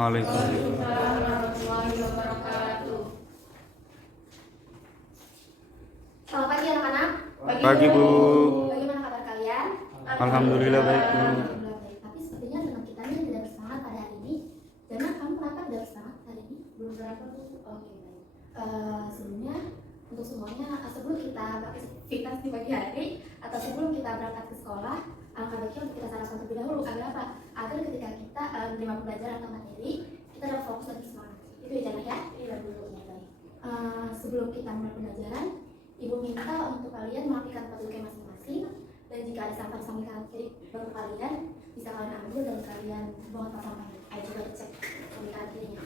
Waalaikumsalam. warahmatullahi wabarakatuh. Selamat pagi anak-anak. Pagi, Bu. Bagaimana kabar kalian? Alhamdulillah baik, Bu. Alhamdulillah baik. Tapi sepertinya teman kita ini tidak bersemangat pada hari ini. Jana, kamu kenapa tidak bersemangat hari ini? Belum berapa, Bu? Oke, baik. Sebelumnya untuk semuanya, sebelum kita beraktivitas di pagi hari atau sebelum kita berangkat ke sekolah, alangkah baiknya untuk kita sarapan terlebih dahulu. Agar apa? Agar ketika kita menerima pembelajaran atau materi, kita dapat fokus dan bersemangat. Itu ya, Jana ya? Iya, dulu ya, baik. Sebelum kita mulai pembelajaran, Ibu minta untuk kalian merapikan tempat duduknya masing-masing, dan jika ada sampah di samping kanan kiri baru kalian bisa kalian ambil dan kalian buang tempat sampahnya. Ayo coba dicek samping kanan kirinya.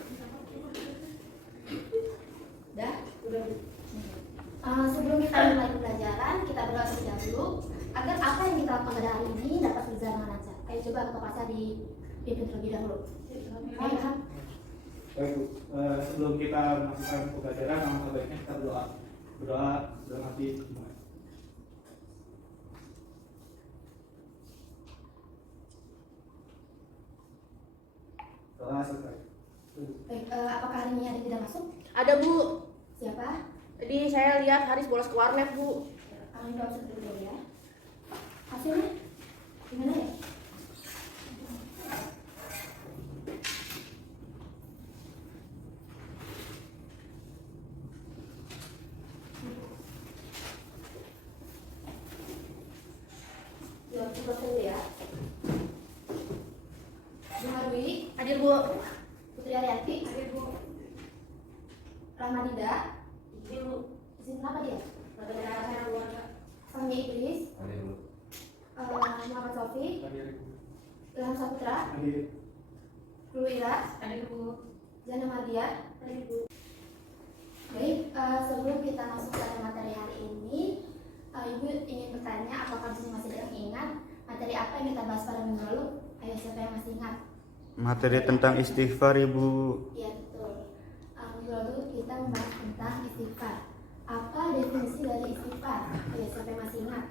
Udah. Sebelum kita mulai pembelajaran, kita berdoa terlebih dahulu agar apa yang kita lakukan pada hari ini dapat berjalan dengan lancar. Ayo coba ketua kelasnya dipimpin terlebih dahulu. Baik, Bu. Sebelum kita melakukan pembelajaran, alangkah baiknya kita berdoa dalam hati semua. Doa selesai. baik. Apakah hari ini ada yang tidak masuk? Ada, Bu. Siapa? Tadi saya lihat Haris bolos ke warnet, Bu. Nggak usah dulu ya. Hasilnya gimana ya? Coba dulu ya. Jumarwi, Hadir, Bu. Putri Ariyanti, Hadir, Bu. Rahmadida, Hadir, Bu. izin kenapa dia? Saya keluarga. Sami Idris, Muhammad Sofi, Hadir, Bu. Ilham Saputra, Hadir. Lulu Ira, Hadir, Bu. Jana Mardia. Hadir, Bu. Baik, sebelum kita masuk pada materi hari ini, Ibu ingin bertanya apakah di sini masih ada yang ingat materi apa yang kita bahas pada minggu lalu? Ayo, siapa yang masih ingat? Materi tentang istighfar, Ibu. Iya, betul. Minggu lalu kita membahas tentang istighfar. Apa definisi dari istighfar? Ayo, siapa yang masih ingat?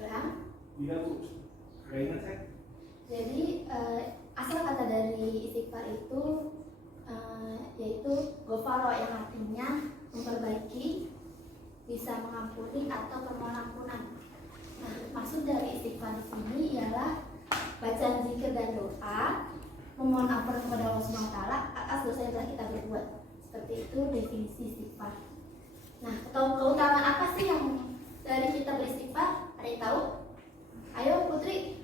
Ilham? Iya, Bu. Gak ingat saya? Jadi asal kata dari istighfar itu yaitu ghafara yang artinya memperbaiki, bisa mengampuni atau permohonan ampunan. Nah, maksud dari istighfar di sini ialah bacaan zikir dan doa memohon ampunan kepada Allah SWT atas dosa yang telah kita berbuat. Seperti itu definisi istighfar. Nah, keutamaan apa sih yang dari kita beristighfar? Ada yang tahu? Ayo, Putri.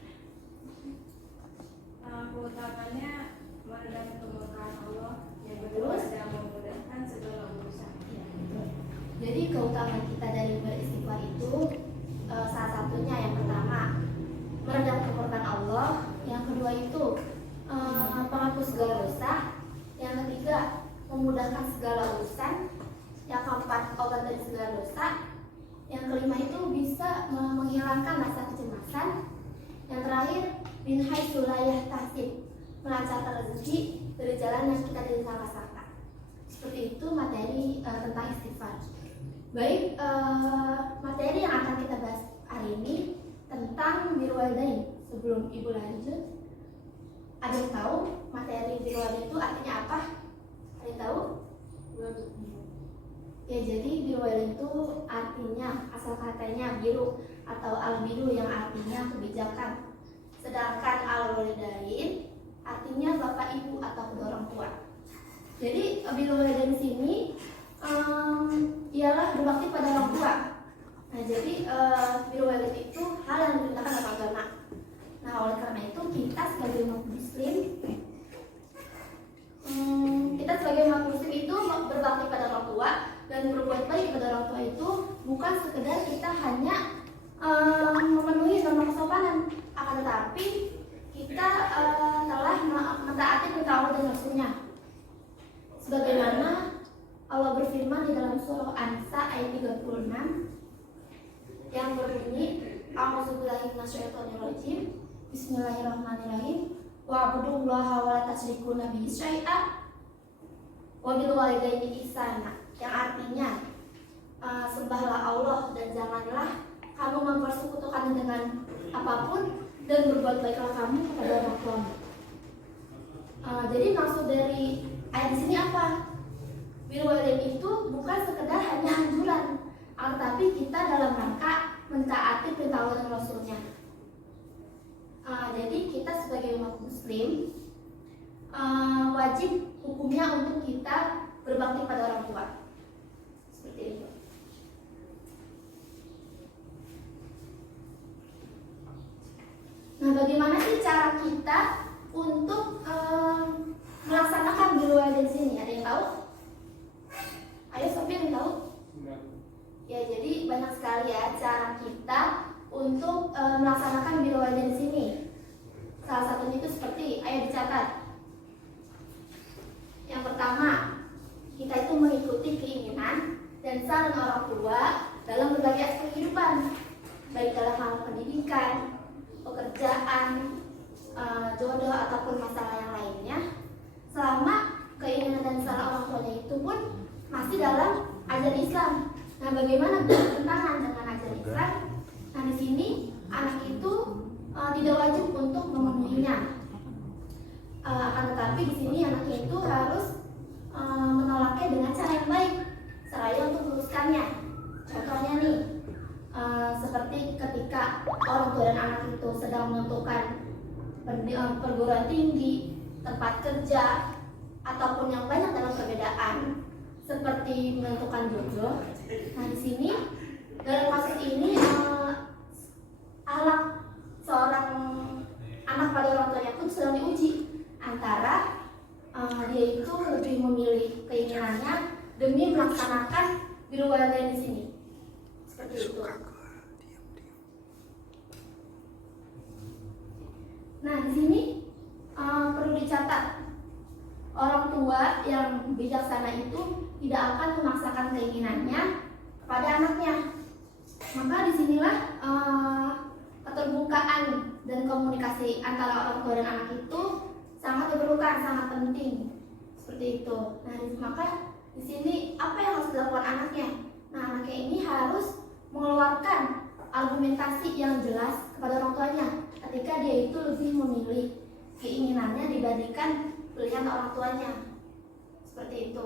Keutamaannya meredam kemurkaan Allah yang Terus? kedua dan memudahkan segala urusan. Ya, betul. Jadi keutamaan kita dari beristighfar itu salah satunya yang pertama meredam kemurkaan Allah, yang kedua itu penghapus segala dosa, yang ketiga memudahkan segala urusan, yang keempat obat dari segala dosa, yang kelima itu bisa menghilangkan rasa kecemasan, yang terakhir min haitsu la yahtasib, melancarkan rezeki dari jalan yang kita tidak sangka-sangka. Seperti itu materi tentang istighfar. Baik, materi yang akan kita bahas hari ini tentang birrul walidain. Sebelum Ibu lanjut, ada yang tahu materi birrul walidain itu artinya apa? Ada yang tahu? Ya, jadi birrul walidain itu artinya, asal katanya biru atau al-biru yang artinya kebijakan. Sedangkan al-walidain artinya bapak ibu atau kedua orang tua. Jadi birrul walidain di sini ialah berbakti pada orang tua. Nah, jadi birrul walidain itu hal yang diperintahkan oleh agama. Nah, oleh karena itu kita sebagai umat muslim itu berbakti pada orang tua dan berbuat baik kepada orang tua itu bukan sekedar kita hanya memenuhi norma kesopanan, akan tetapi kita telah mentaati perintah Allah dan Rasulnya. Sebagaimana Allah berfirman di dalam surah An-Nisa ayat 36 yang berbunyi, A'udzubillahi minasyaitonirrajim, Bismillahirrahmanirrahim, wa'budullaha wa la tusyriku bihi syai'a wa bil walidaini ihsana, yang artinya sembahlah Allah dan janganlah kamu mempersekutukan dengan apapun, dan berbuat baiklah kamu kepada orang tuamu. Jadi maksud dari ayat di sini apa? Birrul walidain itu bukan sekedar hanya anjuran, tetapi kita dalam rangka mentaati perintah Allah dan Rasulnya. Jadi kita sebagai umat muslim wajib hukumnya untuk kita berbakti pada orang tua. Seperti itu. Nah, bagaimana sih cara kita untuk melaksanakan birrul walidain sini? Ada yang tahu? Ayo Sofi, yang tahu? Ya, jadi banyak sekali ya cara kita untuk melaksanakan birrul walidain sini. Salah satunya itu seperti, ayo dicatat. Yang pertama, kita itu mengikuti keinginan dan saran orang tua dalam berbagai aspek kehidupan, baik dalam hal pendidikan, pekerjaan, jodoh ataupun masalah yang lainnya, selama keinginan dan saran orang tuanya itu pun masih dalam ajaran Islam. Nah, bagaimana bertentangan dengan ajaran Islam? Nah, di sini anak itu tidak wajib untuk memenuhinya. Akan tetapi di sini anaknya itu harus menolaknya dengan cara yang baik, seraya untuk meluruskannya. Contohnya nih, seperti ketika orang tua dan anak itu sedang menentukan perguruan tinggi, tempat kerja, ataupun yang banyak dalam perbedaan, seperti menentukan jodoh. Nah, di sini dalam kasus ini anak seorang anak pada orang tuanya pun sedang diuji antara dia itu lebih memilih keinginannya demi melaksanakan birrul walidain di sini. Seperti itu. Nah, di sini perlu dicatat, orang tua yang bijaksana itu tidak akan memaksakan keinginannya kepada anaknya. Maka disinilah keterbukaan dan komunikasi antara orang tua dan anak itu sangat diperlukan, sangat penting. Seperti itu. Nah, maka di sini apa yang harus dilakukan anaknya? Nah, anaknya ini harus mengeluarkan argumentasi yang jelas kepada orang tuanya ketika dia itu lebih memilih keinginannya dibandingkan pilihan orang tuanya. Seperti itu.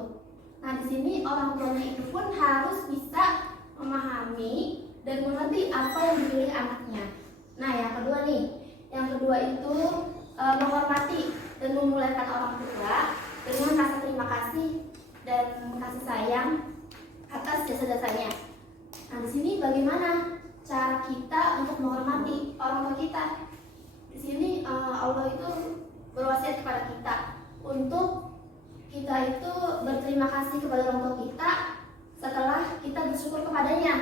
Nah, di sini orang tuanya itu pun harus bisa memahami dan mengerti apa yang dipilih anaknya. Nah, yang kedua nih, yang kedua itu menghormati dan memuliakan orang tua dengan rasa terima kasih dan kasih sayang atas jasa-jasanya. Nah, di sini bagaimana cara kita untuk menghormati orang tua kita? Di sini Allah itu berwasiat kepada kita untuk kita itu berterima kasih kepada orang tua kita setelah kita bersyukur kepadanya.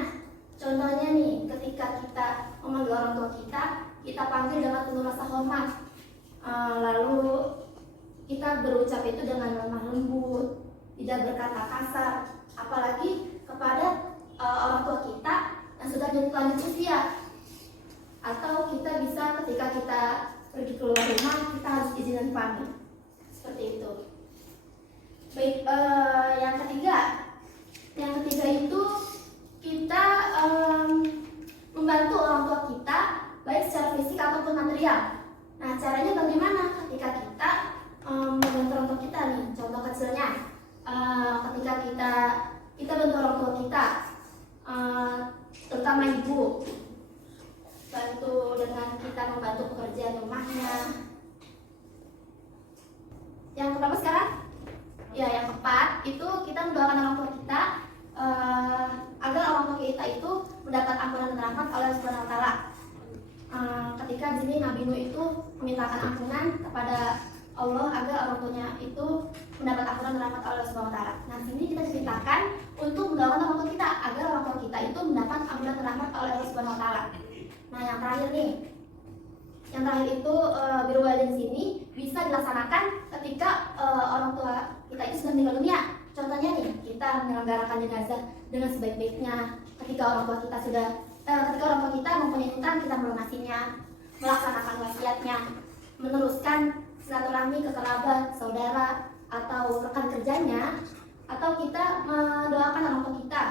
Contohnya nih, ketika kita memanggil orang tua kita, kita panggil dengan penuh rasa hormat. Lalu kita berucap itu dengan lemah lembut, tidak berkata kasar, apalagi kepada orang tua kita yang sudah lanjut usia. Atau kita bisa ketika kita pergi keluar rumah, kita harus izin dan pamit. Seperti itu. Baik, yang ketiga itu kita membantu orang tua kita baik secara fisik ataupun material. Nah, caranya bagaimana? Ketika kita membantu orang tua kita nih, contoh kecilnya, ketika kita bantu orang tua kita, terutama ibu, bantu dengan kita membantu pekerjaan rumahnya. Yang keberapa sekarang? Ya, yang keempat itu kita mendoakan orang tua kita agar orang tua kita itu mendapat ampunan dan rahmat oleh Allah Subhanahu wa taala. Ketika di sini Nabi Nuh itu memintakan ampunan kepada Allah agar orang tuanya itu mendapat ampunan dan rahmat oleh Allah Subhanahu wa taala. Nah, di sini kita diceritakan untuk mendoakan orang tua kita agar orang tua kita itu mendapat ampunan dan rahmat oleh Allah Subhanahu wa taala. Nah, yang terakhir nih. Yang terakhir itu birrul walidain sini bisa dilaksanakan ketika orang tua kita itu sudah meninggal dunia. Contohnya nih, kita menyelenggarakan jenazah dengan sebaik-baiknya. Ketika orang tua kita mempunyai hutang, kita melunasinya, melaksanakan wasiatnya, meneruskan silaturahmi ke kerabat, saudara, atau rekan kerjanya, atau kita mendoakan orang tua kita.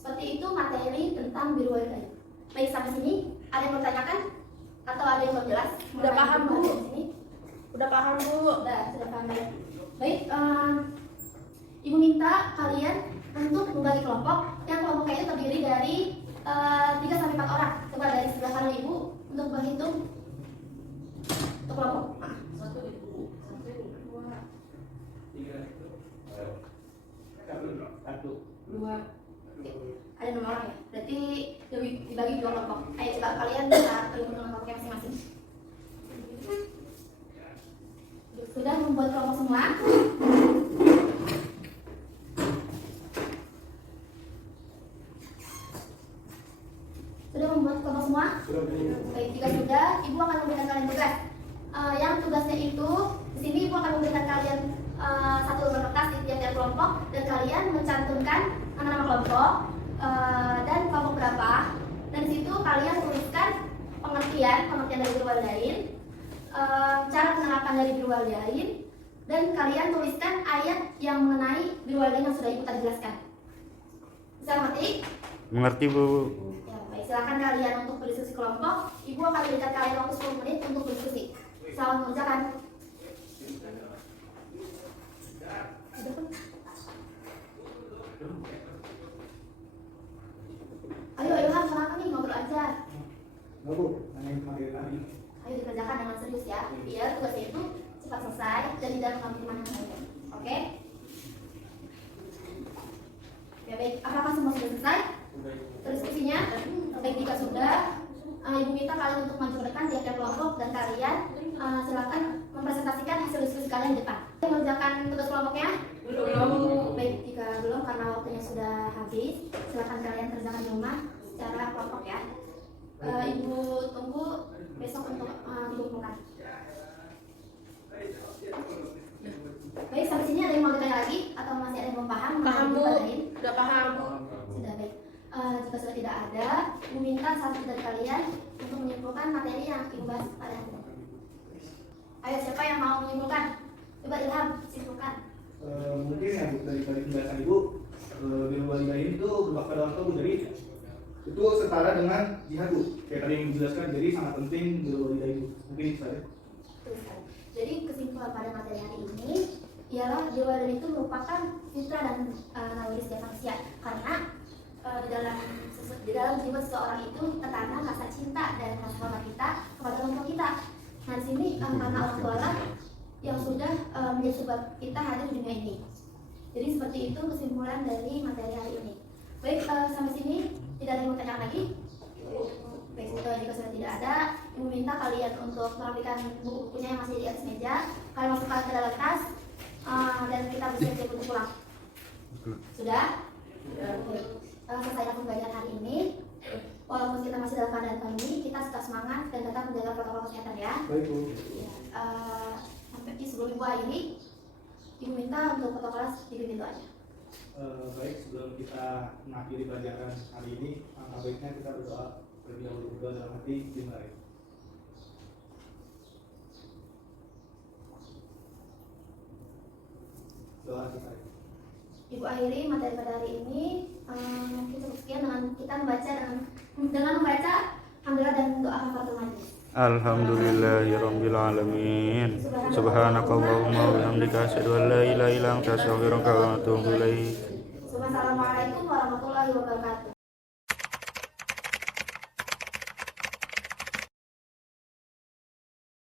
Seperti itu materi tentang birrul walidain. Baik, sampai sini ada yang bertanyakan atau ada yang belum jelas? Udah paham, Bu. Sini? Udah paham bu. Sudah paham ya. Baik, Ibu minta kalian untuk membagi kelompok. Yang kelompoknya itu terdiri dari 3 sampai 4 orang. Coba dari sebelah kanan Ibu untuk berhitung untuk kelompok. Satu ibu, satu dua, Tiga. Satu. dua. Ada 6 orang ya. Berarti dibagi 2 kelompok. Ayo coba kalian bisa berhitung kelompoknya masing-masing. Sudah membuat kelompok semua? Sudah membuat kelompok semua? Baik, jika sudah, Ibu akan memberikan kalian tugas. Yang tugasnya itu, di sini Ibu akan memberikan kalian satu lembar kertas di tiap-tiap kelompok dan kalian mencantumkan nama-nama kelompok dan kelompok berapa. Dan di situ kalian tuliskan pengertian dari birrul walidain, cara penerapan dari birrul walidain, dan kalian tuliskan ayat yang mengenai birrul walidain yang sudah Ibu tadi jelaskan. Bisa mengerti? Mengerti Bu? Ya, baik, silakan kalian untuk berdiskusi kelompok. Ibu akan berikan kalian waktu 10 menit untuk berdiskusi. Selamat mengerjakan. Ayo Ilham, kenapa nih ngobrol aja? Nggak bu, nanyain materi tadi. Ayo dikerjakan dengan serius ya, biar tugasnya itu cepat selesai dan tidak mengambil mana yang lain. Oke? Ya baik, apakah semua sudah selesai? Diskusinya? Baik, jika sudah, Ibu minta kalian untuk maju ke depan di tiap kelompok dan kalian silakan mempresentasikan hasil diskusi kalian di depan. Mengerjakan tugas kelompoknya? Belum. Baik, jika belum karena waktunya sudah habis, silakan kalian kerjakan di rumah secara kelompok ya. Ibu tunggu besok untuk dikumpulkan. Baik, sampai sini ada yang mau ditanya lagi atau masih ada yang belum paham? Paham bu. Lain? Udah paham. Sudah baik. Jika sudah tidak ada, Ibu minta satu dari kalian untuk menyimpulkan materi yang Ibu bahas pada hari ini. Ayo, siapa yang mau menyimpulkan? Coba Ilham, simpulkan. Mungkin ya bu, dari penjelasan ibu, birrul walidain itu berbakti pada orang tua bu, jadi itu setara dengan jihad bu. Kayak tadi yang dijelaskan, jadi sangat penting birrul walidain bu. Mungkin itu saja. Betul sekali. Jadi kesimpulan pada materi hari ini ialah birrul walidain itu merupakan fitrah dan naluri setiap manusia, karena di dalam jiwa seseorang itu tertanam rasa cinta dan rasa hormat kita kepada orang tua kita. Nah, di sini karena orang tua lah yang sudah menjadi sebab kita hadir di dunia ini. Jadi seperti itu kesimpulan dari materi hari ini. Baik, sampai sini tidak ada yang mau tanya lagi. Baik, jika sudah tidak ada, Ibu minta kalian untuk merapikan buku-bukunya yang masih di atas meja. Kalian masukkan ke dalam tas dan kita bersiap-siap untuk pulang. Sudah? Baik. Selesai pembelajaran hari ini. Walaupun kita masih dalam keadaan pandemi, kita tetap semangat dan tetap menjaga protokol kesehatan ya. Baik bu. Sampai sebelum Ibu akhiri, Ibu minta untuk protokol di pintu aja. Baik, sebelum kita mengakhiri pelajaran hari ini, angka baiknya kita berdoa terlebih dahulu, berdoa dalam hati dimulai. Doa kita. Ibu akhiri materi pada hari ini. Mungkin cukup sekian dengan kita membaca dengan membaca hamdalah dan doa kafaratul majlis. Alhamdulillahirabbil alamin. Subhanakallahumma wa bihamdika asyhadu an la ilaha illa anta astaghfiruka wa atubu ilaik.